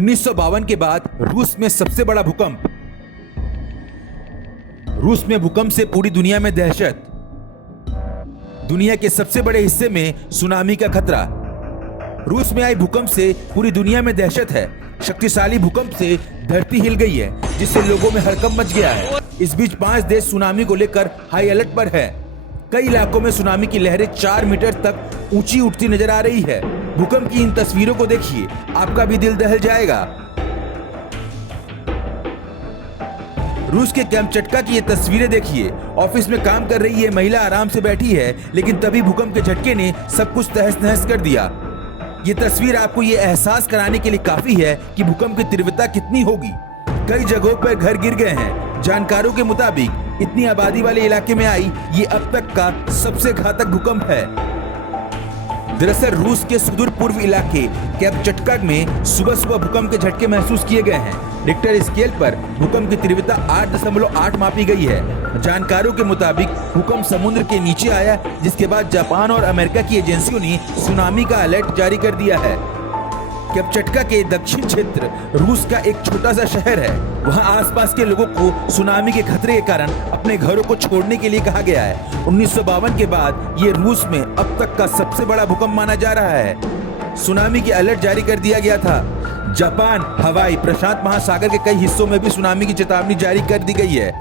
1952 के बाद रूस में सबसे बड़ा भूकंप। रूस में भूकंप से पूरी दुनिया में दहशत। दुनिया के सबसे बड़े हिस्से में सुनामी का खतरा। रूस में आए भूकंप से पूरी दुनिया में दहशत है। शक्तिशाली भूकंप से धरती हिल गई है, जिससे लोगों में हड़कंप मच गया है। इस बीच 5 देश सुनामी को लेकर हाई अलर्ट पर है। कई इलाकों में सुनामी की लहरें 4 मीटर तक ऊंची उठती नजर आ रही है। भूकंप की इन तस्वीरों को देखिए, आपका भी दिल दहल जाएगा। रूस के कैमचटका की ये तस्वीरें देखिए। ऑफिस में काम कर रही है महिला आराम से बैठी है, लेकिन तभी भूकंप के झटके ने सब कुछ तहस नहस कर दिया। ये तस्वीर आपको ये एहसास कराने के लिए काफी है कि भूकंप की तीव्रता कितनी होगी। कई जगहों पर घर गिर गए हैं। जानकारों के मुताबिक इतनी आबादी वाले इलाके में आई ये अब तक का सबसे घातक भूकंप है। दरअसल रूस के सुदूर पूर्व इलाके कैमचटका में सुबह सुबह भूकंप के झटके महसूस किए गए हैं। रिक्टर स्केल पर भूकंप की तीव्रता 8.8 मापी गई है। जानकारों के मुताबिक भूकंप समुद्र के नीचे आया, जिसके बाद जापान और अमेरिका की एजेंसियों ने सुनामी का अलर्ट जारी कर दिया है। कैमचटका के दक्षिण क्षेत्र रूस का एक छोटा सा शहर है। वहां आसपास के लोगों को सुनामी के खतरे के कारण अपने घरों को छोड़ने के लिए कहा गया है। 1952 के बाद ये रूस में अब तक का सबसे बड़ा भूकंप माना जा रहा है। सुनामी की अलर्ट जारी कर दिया गया था। जापान, हवाई, प्रशांत महासागर के कई हिस्सों में भी सुनामी की चेतावनी जारी कर दी गई है।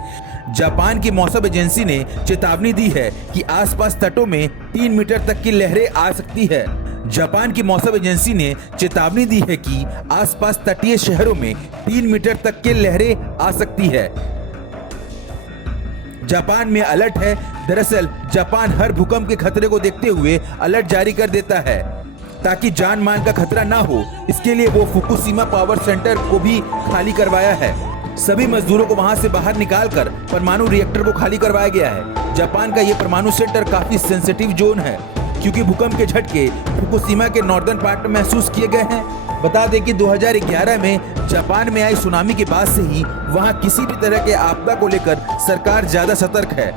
जापान की मौसम एजेंसी ने चेतावनी दी है कि आसपास तटों में 3 मीटर तक की लहरें आ सकती है। जापान की मौसम एजेंसी ने चेतावनी दी है कि आसपास तटीय शहरों में 3 मीटर तक की लहरें आ सकती है। जापान में अलर्ट है। दरअसल जापान हर भूकंप के खतरे को देखते हुए अलर्ट जारी कर देता है, ताकि जान माल का खतरा ना हो। इसके लिए वो फुकुशिमा पावर सेंटर को भी खाली करवाया है। सभी मजदूरों को वहां से बाहर निकालकर परमाणु रिएक्टर को खाली करवाया गया है। जापान का ये परमाणु सेंटर काफी सेंसिटिव जोन है, क्योंकि भूकंप के झटके फुकुशिमा के नॉर्दर्न पार्ट में महसूस किए गए हैं। बता दें कि 2011 में जापान में आई सुनामी के बाद से ही वहां किसी भी तरह के आपदा को लेकर सरकार ज्यादा सतर्क है।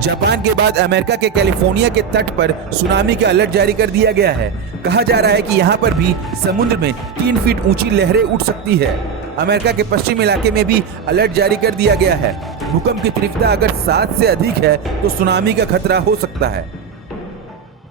जापान के बाद अमेरिका के कैलिफोर्निया के तट पर सुनामी का अलर्ट जारी कर दिया गया है। कहा जा रहा है कि यहाँ पर भी समुद्र में 3 फीट ऊंची लहरें उठ सकती है। अमेरिका के पश्चिमी इलाके में भी अलर्ट जारी कर दिया गया है। भूकंप की तीव्रता अगर 7 से अधिक है तो सुनामी का खतरा हो सकता है।